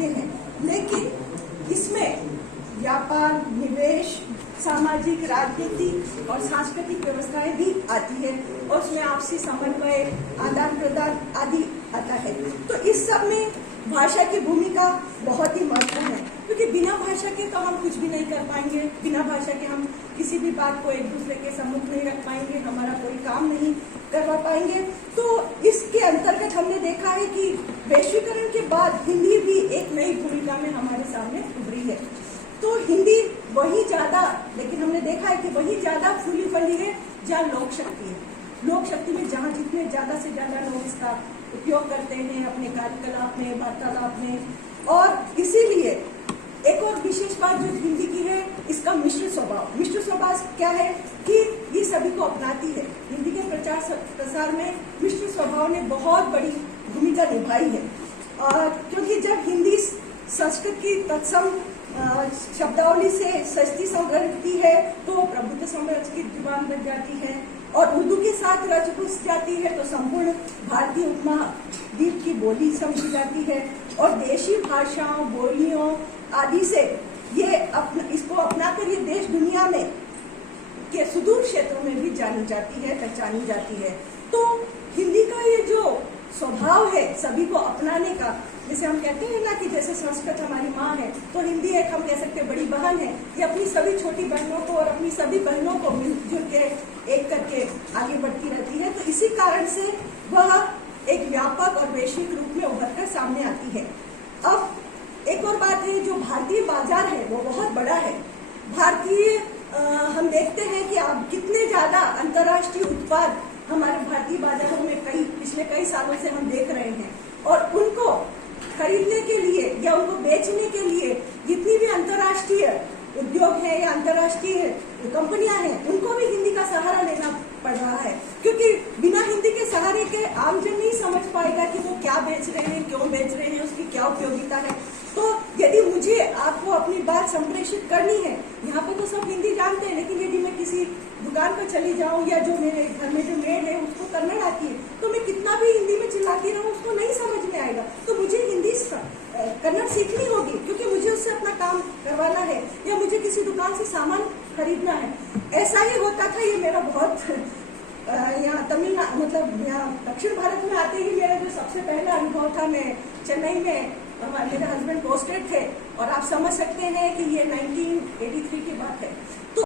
आते हैं, लेकिन इसमें व्यापार, निवेश, सामाजिक, राजनीतिक और सांस्कृतिक व्यवस्थाएं भी आती है और उसमें आपसी समन्वय, आदान प्रदान आदि आता है। तो इस सब में भाषा की भूमिका बहुत ही महत्वपूर्ण है, क्योंकि बिना भाषा के तो हम कुछ भी नहीं कर पाएंगे। बिना भाषा के हम किसी भी बात को एक दूसरे के सम्मुख नहीं रख पाएंगे, हमारा कोई काम नहीं करवा पाएंगे। तो इसके अंतर्गत हमने देखा है कि वैश्वीकरण के बाद हिंदी भी एक नई भूमिका में हमारे सामने उभरी है। तो हिंदी वही ज्यादा, लेकिन हमने देखा है कि वही ज्यादा फूली फली है जहाँ लोक शक्ति है। लोक शक्ति में जहाँ जितने ज्यादा से ज्यादा लोग इसका उपयोग करते हैं अपने कार्यकलाप में, वार्तालाप में, और इसीलिए एक और विशेष बात जो हिंदी की है, इसका मिश्र स्वभाव। मिश्र स्वभाव क्या है कि ये सभी को अपनाती है। हिंदी के प्रचार प्रसार में मिश्र स्वभाव ने बहुत बड़ी भूमिका निभाई है, क्योंकि जब हिंदी संस्कृत की तत्सम शब्दावली से सस्ती संग्रहती है तो प्रबुद्ध समाज की जुबान बन जाती है, और उर्दू के साथ रच घुस जाती है तो संपूर्ण भारतीय उपमहाद्वीप की बोली समझी जाती है, और देशी भाषाओं, बोलियों आदि से ये इसको अपनाकर ये देश दुनिया में के सुदूर क्षेत्रों में भी जानी जाती है, पहचानी जाती है। तो हिंदी का ये जो स्वभाव है सभी को अपनाने का, जैसे हम कहते हैं ना कि जैसे संस्कृत हमारी माँ है, तो हिंदी एक हम कह सकते हैं बड़ी बहन है। ये अपनी सभी छोटी बहनों को और अपनी सभी बहनों को मिलजुल के एक करके आगे बढ़ती रहती है। तो इसी कारण से वह एक व्यापक और वैश्विक रूप में उभर कर सामने आती है। अब एक और बात है, जो भारतीय बाजार है वो बहुत बड़ा है। भारतीय हम देखते हैं कि अब कितने ज्यादा अंतर्राष्ट्रीय उत्पाद हमारे भारतीय बाजारों में पिछले कई सालों से हम देख रहे हैं, और उनको खरीदने के लिए या उनको बेचने के लिए जितनी भी अंतर्राष्ट्रीय उद्योग है या अंतर्राष्ट्रीय कंपनियां हैं, उनको भी हिंदी का सहारा लेना पड़ रहा है, क्योंकि बिना हिंदी के सहारे के आमजन नहीं समझ पाएगा कि वो क्या बेच रहे हैं, क्यों बेच रहे हैं, उसकी क्या उपयोगिता है। तो यदि मुझे आपको अपनी बात संप्रेषित करनी है, यहाँ पे तो सब हिंदी जानते हैं, लेकिन यदि मैं किसी दुकान पर चली जाऊँ या जो मेरे घर में जो मेड है उसको कन्नड़ आती है, तो मैं कितना भी हिंदी में चिल्लाती रहूँ उसको नहीं समझ में आएगा। तो मुझे हिंदी कन्नड़ सीखनी होगी, क्योंकि मुझे उससे अपना काम करवाना है या मुझे किसी दुकान से सामान खरीदना है। ऐसा ही होता था। ये मेरा बहुत यहाँ तमिलनाडु मतलब यहाँ दक्षिण भारत में आते ही मेरा जो सबसे पहला अनुभव था, मैं चेन्नई में, मेरे हस्बैंड पोस्टेड थे, और आप समझ सकते हैं कि ये 1983 की बात है। तो